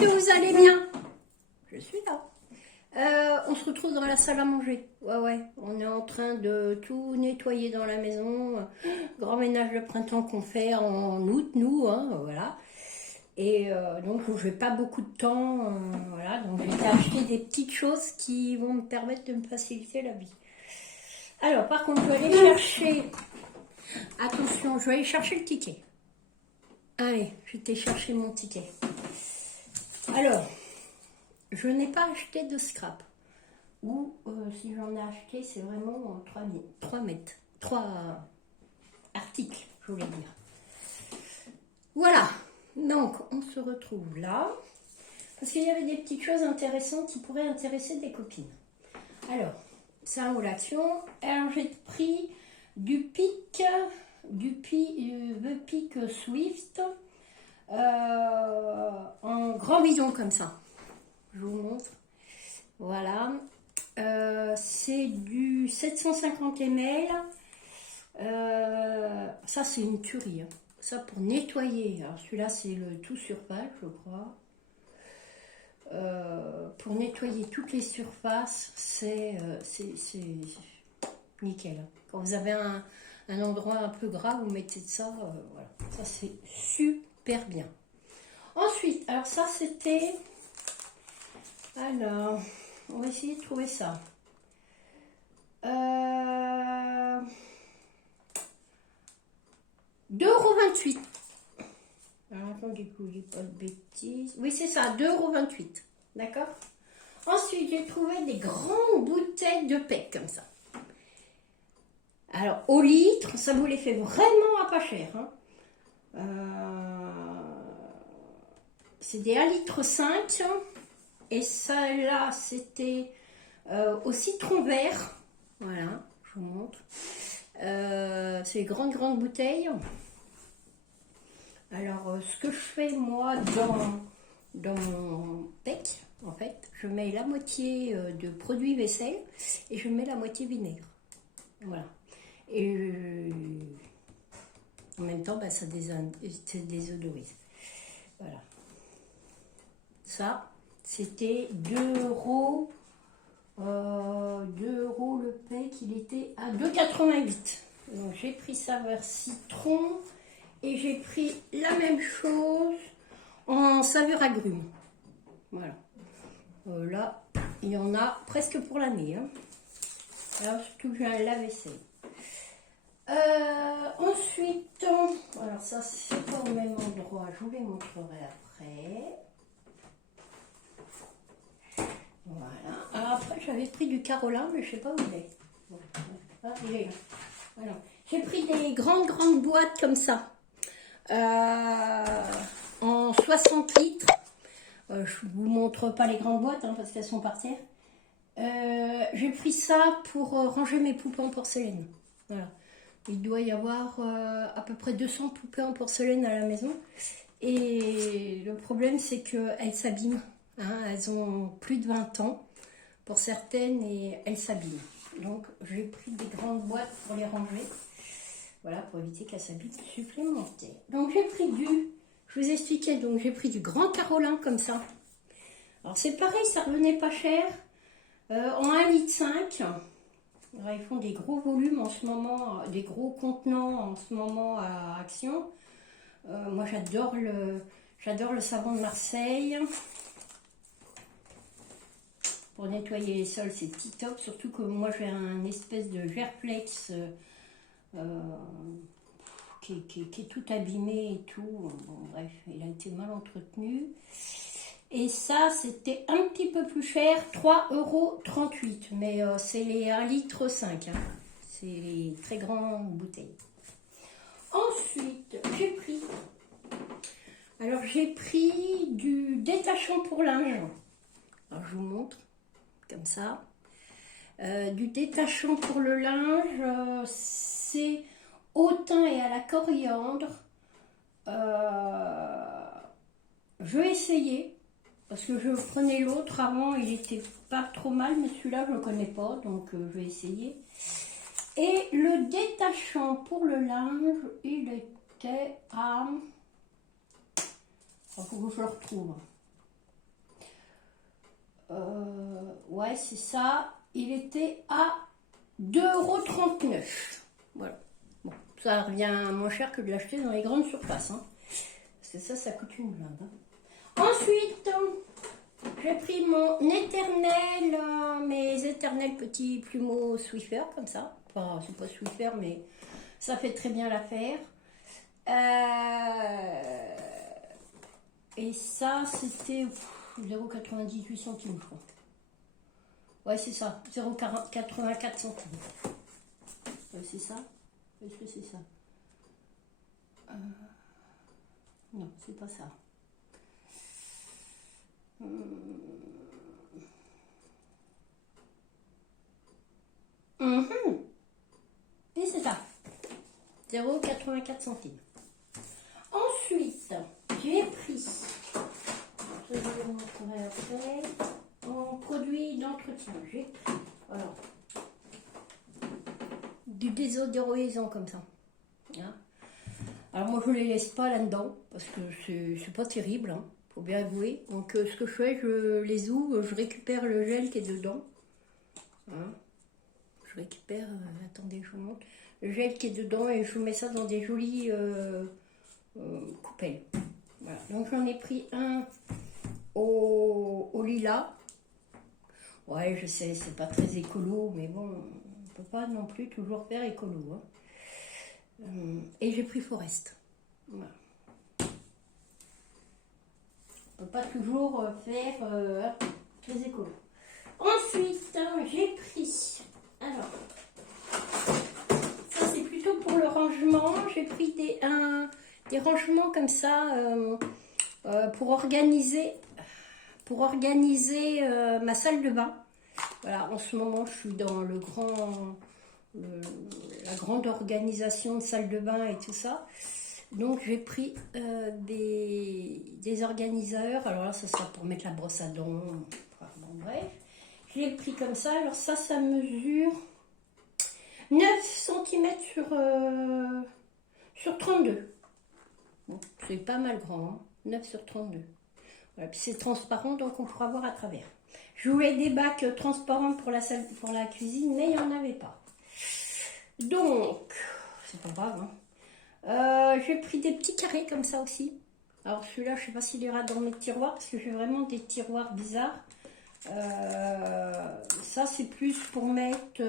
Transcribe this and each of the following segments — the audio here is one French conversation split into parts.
que vous allez bien. Je suis là. On se retrouve dans la salle à manger. Ouais. On est en train de tout nettoyer dans la maison. Grand ménage de printemps qu'on fait en août, nous, hein, voilà. Et donc, je n'ai pas beaucoup de temps. Voilà. Donc, j'ai acheté des petites choses qui vont me permettre de me faciliter la vie. Alors, par contre, je vais aller chercher... Attention, je vais aller chercher le ticket. Allez, je vais été chercher mon ticket. Alors, je n'ai pas acheté de scrap. Ou si j'en ai acheté, c'est vraiment 3 articles, je voulais dire. Voilà, donc on se retrouve là. Parce qu'il y avait des petites choses intéressantes qui pourraient intéresser des copines. Alors, c'est un haut l'action. Alors, j'ai pris du pic, The Peak Swift en grand bidon comme ça. Je vous montre. Voilà. C'est du 750 ml. Ça, c'est une tuerie. Hein. Ça, pour nettoyer. Alors, celui-là, c'est le tout surface, je crois. Pour nettoyer toutes les surfaces, c'est nickel. Quand vous avez un endroit un peu gras, vous mettez de ça. Voilà. Ça, c'est super bien. Ensuite, alors ça, c'était... Alors, on va essayer de trouver ça. 2,28 €. Alors, attendez que je ne dis pas de bêtises. Oui, c'est ça, 2,28 €. D'accord? Ensuite, j'ai trouvé des grandes bouteilles de PEC comme ça. Alors, au litre, ça vous les fait vraiment à pas cher. Hein. C'est des 1,5 litre. Et celle-là, c'était au citron vert. Voilà, je vous montre. C'est les grandes bouteilles. Alors, ce que je fais, moi, dans mon PEC, en fait, je mets la moitié de produit vaisselle et je mets la moitié vinaigre. Voilà. Et en même temps, ça désodorise. Voilà. Ça, c'était 2 €. 2 € le PEC, il était à 2,88 €. Donc j'ai pris ça vers citron et j'ai pris la même chose en saveur agrumes. Voilà. Là, il y en a presque pour l'année. Hein. Alors surtout que j'ai un lave-vaisselle. Ensuite, alors ça c'est pas au même endroit, je vous les montrerai après. Voilà. Alors après, j'avais pris du Carolin, mais je sais pas où il est. Ah, il est là. Alors, j'ai pris des grandes boîtes comme ça. En 60 litres. Je vous montre pas les grandes boîtes, hein, parce qu'elles sont par terre. J'ai pris ça pour ranger mes poupées en porcelaine. Voilà. Il doit y avoir à peu près 200 poupées en porcelaine à la maison. Et le problème, c'est qu'elles s'abîment. Hein, elles ont plus de 20 ans pour certaines et elles s'abîment. Donc j'ai pris des grandes boîtes pour les ranger. Voilà, pour éviter qu'elles s'abîment supplémentaires. Donc j'ai pris je vous expliquais, donc j'ai pris du Grand Carolin comme ça. Alors c'est pareil, ça revenait pas cher. En 1,5 litre. Alors, ils font des gros volumes en ce moment, des gros contenants en ce moment à Action. Moi j'adore le savon de Marseille. Pour nettoyer les sols, c'est tip-top. Surtout que moi, j'ai un espèce de Gerplex qui est tout abîmé et tout. Bon, bref, il a été mal entretenu. Et ça, c'était un petit peu plus cher, 3,38 €. Mais c'est les 1,5 litre. Hein. C'est les très grandes bouteilles. Ensuite, j'ai pris du détachant pour linge. Alors, je vous montre. Comme ça. Du détachant pour le linge, c'est au thym et à la coriandre. Je vais essayer, parce que je prenais l'autre avant, il était pas trop mal, mais celui-là je ne le connais pas, donc je vais essayer. Et le détachant pour le linge, il était à... Il faut que je le retrouve. Ouais, c'est ça. Il était à 2,39 €. Voilà. Bon, ça revient moins cher que de l'acheter dans les grandes surfaces. Hein. Parce que ça coûte une blinde. Hein. Ensuite, j'ai pris mon éternel, mes éternels petits plumeaux Swiffer, comme ça. Enfin, c'est pas Swiffer, mais ça fait très bien l'affaire. Et ça, c'était 0,98 centimes, je crois. Ouais, c'est ça, 0,84 centimes. Ouais, c'est ça. Est-ce que c'est ça? Non, c'est pas ça. Et c'est ça. 0,84 centimes. Ensuite, j'ai pris, je vais vous montrer après, mon produit d'entretien. J'ai pris, alors, du désodorisant comme ça. Hein. Alors moi je les laisse pas là-dedans parce que c'est pas terrible, hein, faut bien avouer. Donc ce que je fais, je les ouvre, je récupère le gel qui est dedans. Hein. Je récupère, attendez, je vous montre, le gel qui est dedans et je vous mets ça dans des jolies coupelles. Voilà. Donc j'en ai pris un au lilas. Ouais, je sais, c'est pas très écolo, mais bon, on peut pas non plus toujours faire écolo. Hein. Et j'ai pris Forest. Voilà. On peut pas toujours faire très écolo. Ensuite, j'ai pris, alors, ça c'est plutôt pour le rangement. J'ai pris des rangements comme ça pour organiser ma salle de bain. Voilà, en ce moment je suis dans la grande organisation de salle de bain et tout ça. Donc j'ai pris des organiseurs. Alors là, ça sera pour mettre la brosse à dents. Enfin, bon, bref. Je l'ai pris comme ça. Alors ça mesure 9 cm sur 32. Bon, c'est pas mal grand. Hein, 9 sur 32. Voilà, puis c'est transparent, donc on pourra voir à travers. Je voulais des bacs transparents pour la cuisine, mais il n'y en avait pas. Donc, c'est pas grave. Hein. J'ai pris des petits carrés comme ça aussi. Alors celui-là, je ne sais pas s'il ira dans mes tiroirs, parce que j'ai vraiment des tiroirs bizarres. Ça, c'est plus pour mettre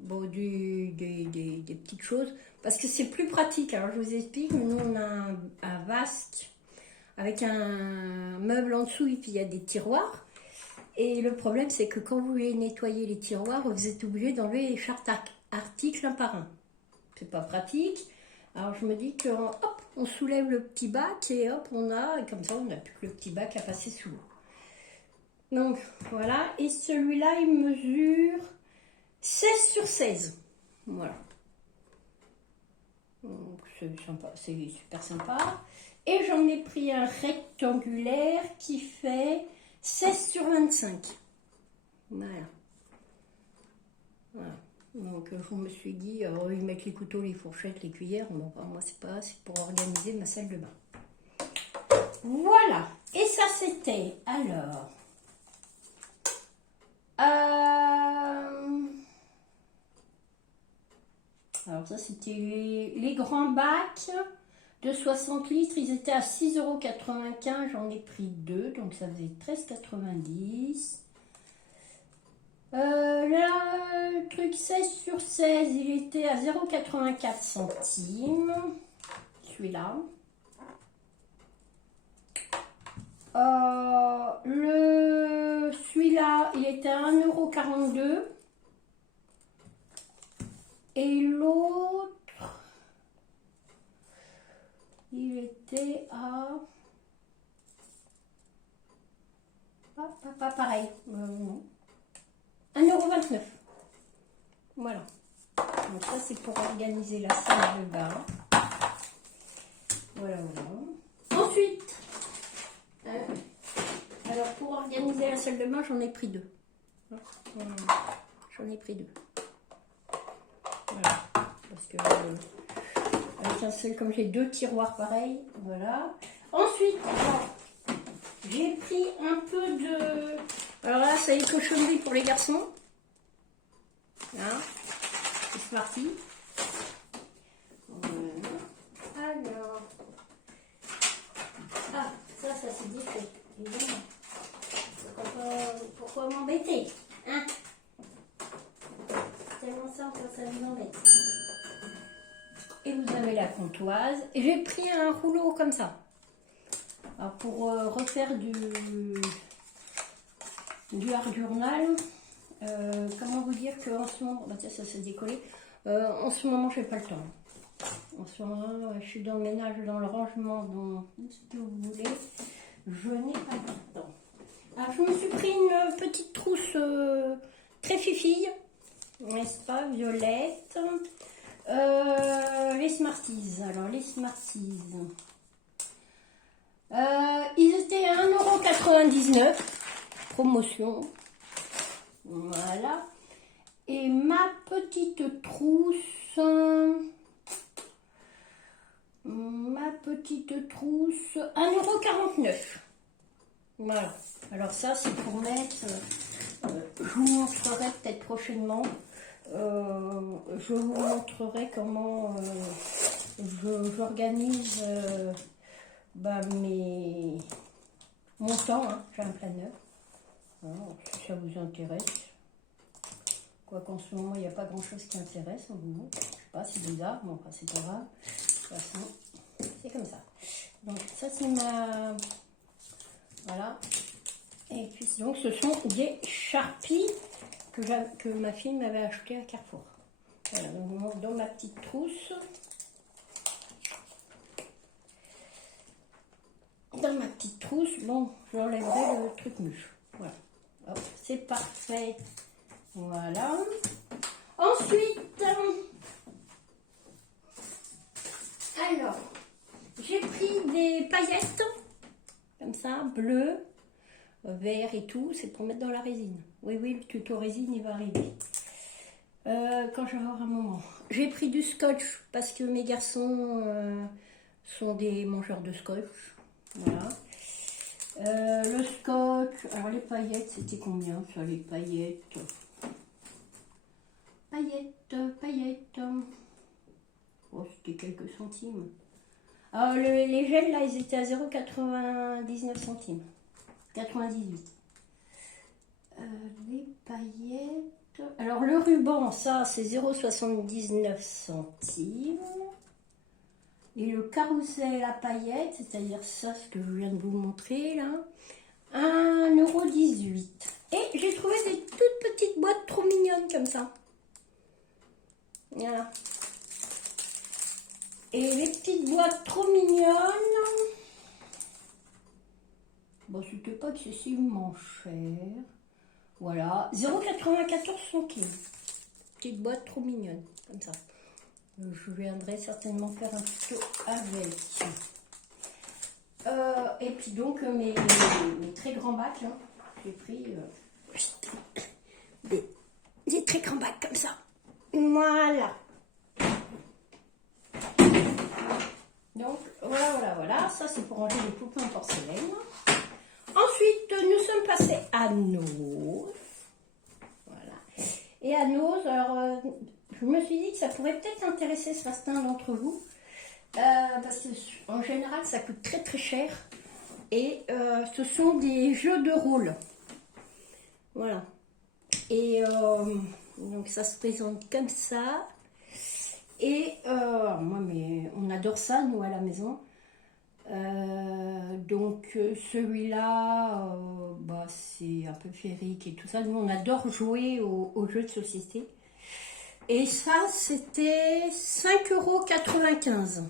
bon, des petites choses, parce que c'est plus pratique. Alors je vous explique, nous on a un vasque avec un meuble en dessous et puis il y a des tiroirs. Et le problème, c'est que quand vous voulez nettoyer les tiroirs, vous êtes obligé d'enlever chaque article un par un. C'est pas pratique. Alors je me dis que hop, on soulève le petit bac et hop, et comme ça on n'a plus que le petit bac à passer sous l'eau. Donc voilà, et celui-là il mesure 16 sur 16. Voilà. Donc c'est sympa, c'est super sympa. Et j'en ai pris un rectangulaire qui fait 16 sur 25. Voilà. Voilà. Donc je me suis dit, ils mettent les couteaux, les fourchettes, les cuillères. Bon, moi c'est pas, c'est pour organiser ma salle de bain. Voilà. Et ça c'était alors. Alors ça c'était les grands bacs de 60 litres, ils étaient à 6,95 €, j'en ai pris 2, donc ça faisait 13,90 €. Le truc 16 sur 16, il était à 0,84 centimes, celui-là. Celui-là, il était à 1,42 €. Et l'autre, il était à... Pas pareil. Non. 1,29 €. Voilà. Donc ça, c'est pour organiser la salle de bain. Voilà, voilà. Ensuite, alors pour organiser la salle de bain, j'en ai pris 2. J'en ai pris 2. Voilà. Parce que avec un seul, comme j'ai 2 tiroirs pareils, voilà. Ensuite, j'ai pris un peu Alors là, c'est les cochonneries pour les garçons. Là, c'est parti. Voilà. Alors, ah, ça c'est défait. Évidemment. Pourquoi m'embêter, hein? Tellement simple, ça vous embête. Et vous avez la comptoise. Et j'ai pris un rouleau comme ça. Alors pour refaire du art journal, comment vous dire qu'en ce moment, bah tiens, ça s'est décollé. En ce moment, j'ai pas le temps. En ce moment, je suis dans le ménage, dans le rangement, dans tout ce que vous voulez. Je n'ai pas le temps. Alors, je me suis pris une petite trousse très fifille, n'est-ce pas, violette. Les Smarties. Alors, les Smarties. Ils étaient à 1,99 €. Promotion. Voilà. Et ma petite trousse. Ma petite trousse. 1,49 €. Voilà. Alors ça, c'est pour mettre. Je vous montrerai peut-être prochainement. Je vous montrerai comment j'organise mon temps. Hein. J'ai un planeur. Alors, si ça vous intéresse. Quoi qu'en ce moment, il n'y a pas grand-chose qui intéresse. Je ne sais pas, c'est bizarre. Bon, enfin, c'est pas grave. De toute façon, c'est comme ça. Donc ça, c'est ma... Voilà. Et puis donc, ce sont des Sharpies que ma fille m'avait acheté à Carrefour. Voilà, donc dans ma petite trousse. Dans ma petite trousse, bon, j'enlèverai le truc mûche. Voilà. Hop, c'est parfait. Voilà. Ensuite, alors, j'ai pris des paillettes, comme ça, bleues, vert et tout, c'est pour mettre dans la résine. Oui, oui, le tuto résine, il va arriver. Quand je vais avoir un moment. J'ai pris du scotch parce que mes garçons sont des mangeurs de scotch. Voilà. Le scotch, alors les paillettes, c'était combien ça, les paillettes? Paillettes. Oh, c'était quelques centimes. Alors, les gels, là, ils étaient à 0,99 €. 98. Les paillettes. Alors, le ruban, ça, c'est 0,79 €. Et le carrousel à paillettes, c'est-à-dire ça, ce que je viens de vous montrer, là, 1,18 €. Et j'ai trouvé des toutes petites boîtes trop mignonnes, comme ça. Voilà. Et les petites boîtes trop mignonnes, bon, c'était pas excessivement cher. Voilà, 0,94 €. Petite boîte trop mignonne, comme ça. Je viendrai certainement faire un tuto avec. Et puis donc mes très grands bacs, hein, j'ai pris des très grands bacs comme ça. Voilà. Donc voilà, ça c'est pour ranger les poupées en porcelaine. Ensuite, nous sommes passés à Nose. Voilà. Et à Nose, alors je me suis dit que ça pourrait peut-être intéresser certains d'entre vous. Parce qu'en général, ça coûte très très cher. Et ce sont des jeux de rôle. Voilà. Et donc ça se présente comme ça. Et moi, mais on adore ça, nous, à la maison. Donc celui-là, bah, c'est un peu féerique et tout ça. Nous, on adore jouer aux jeux de société. Et ça, c'était 5,95 €.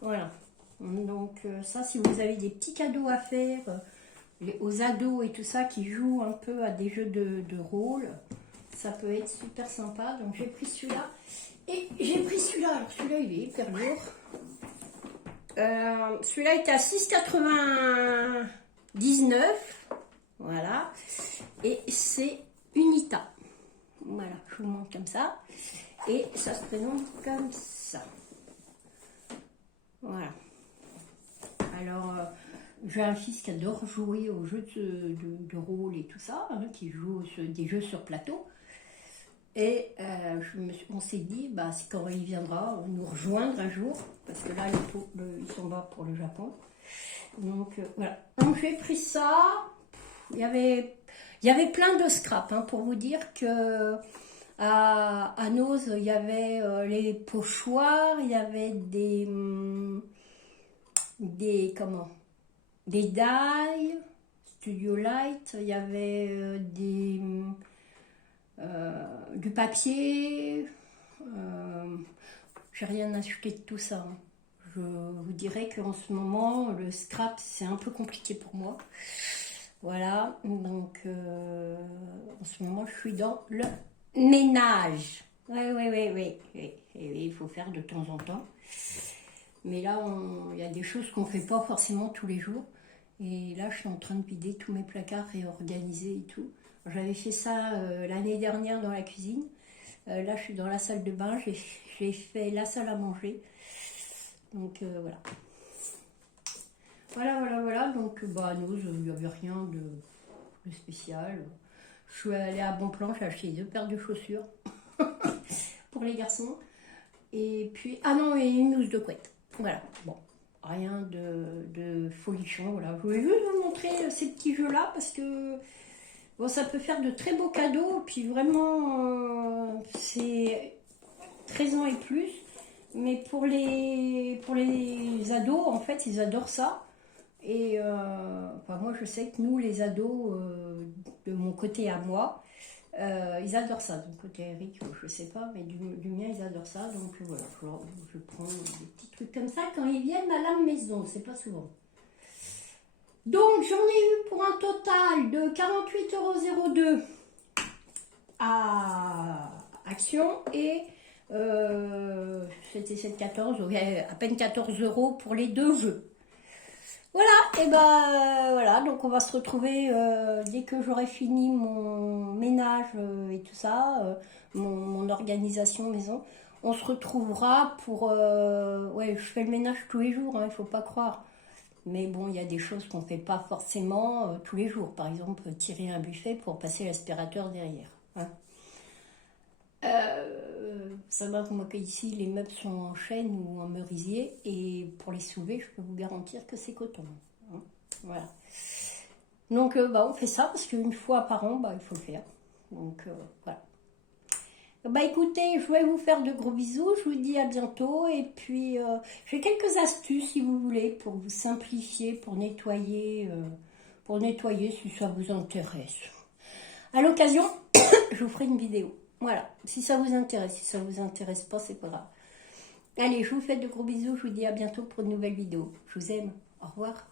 Voilà. Donc ça, si vous avez des petits cadeaux à faire aux ados et tout ça qui jouent un peu à des jeux de rôle, ça peut être super sympa. Donc j'ai pris celui-là. Et j'ai pris celui-là. Alors celui-là, il est hyper lourd. Celui-là était à 6,99 €. Voilà. Et c'est Unita. Voilà, je vous montre comme ça. Et ça se présente comme ça. Voilà. Alors, j'ai un fils qui adore jouer aux jeux de rôle et tout ça, hein, qui joue des jeux sur plateau. Et on s'est dit, bah, c'est quand il viendra nous rejoindre un jour, parce que là, ils sont bas pour le Japon. Donc voilà. Donc j'ai pris ça. Il y avait plein de scraps, hein, pour vous dire que à Noz, il y avait les pochoirs, il y avait des die, Studio Light, il y avait du papier. J'ai rien acheté de tout ça, hein. Je vous dirais qu'en ce moment, le scrap, c'est un peu compliqué pour moi. Voilà, donc en ce moment, je suis dans le ménage. Oui, il faut faire de temps en temps. Mais là, il y a des choses qu'on ne fait pas forcément tous les jours. Et là, je suis en train de vider tous mes placards, réorganiser et tout. J'avais fait ça l'année dernière dans la cuisine. Là, je suis dans la salle de bain. J'ai fait la salle à manger. Donc voilà. Voilà. Donc, bah, nous, il n'y avait rien de spécial. Je suis allée à Bonplan, j'ai acheté 2 paires de chaussures pour les garçons. Et puis, ah non, et une housse de couette. Voilà, bon, rien de folichon. Voilà. Je voulais juste vous montrer ces petits jeux-là parce que bon, ça peut faire de très beaux cadeaux. Puis vraiment, c'est 13 ans et plus. Mais pour les ados, en fait, ils adorent ça. Et enfin, moi, je sais que nous, les ados, de mon côté à moi, ils adorent ça. Du côté Eric, je sais pas, mais du mien, ils adorent ça. Donc voilà, je prends des petits trucs comme ça quand ils viennent à la maison. C'est pas souvent. Donc, j'en ai eu pour un total de 48,02 € à Action et c'était 7,14 €, ouais, à peine 14 € pour les 2 jeux. Voilà, et ben voilà, donc on va se retrouver dès que j'aurai fini mon ménage et tout ça, mon organisation maison. On se retrouvera pour... ouais, je fais le ménage tous les jours, hein, il ne faut pas croire. Mais bon, il y a des choses qu'on ne fait pas forcément tous les jours. Par exemple, tirer un buffet pour passer l'aspirateur derrière, hein. Ça va, moi qu'ici les meubles sont en chêne ou en merisier et pour les soulever, je peux vous garantir que c'est coton, hein. Voilà. Donc bah, on fait ça parce qu'une fois par an, bah, il faut le faire. Donc voilà. Bah écoutez, je vais vous faire de gros bisous, je vous dis à bientôt et puis j'ai quelques astuces si vous voulez pour vous simplifier, pour nettoyer si ça vous intéresse. À l'occasion, je vous ferai une vidéo. Voilà, si ça vous intéresse, si ça vous intéresse pas, c'est pas grave. Allez, je vous fais de gros bisous, je vous dis à bientôt pour une nouvelle vidéo. Je vous aime, au revoir.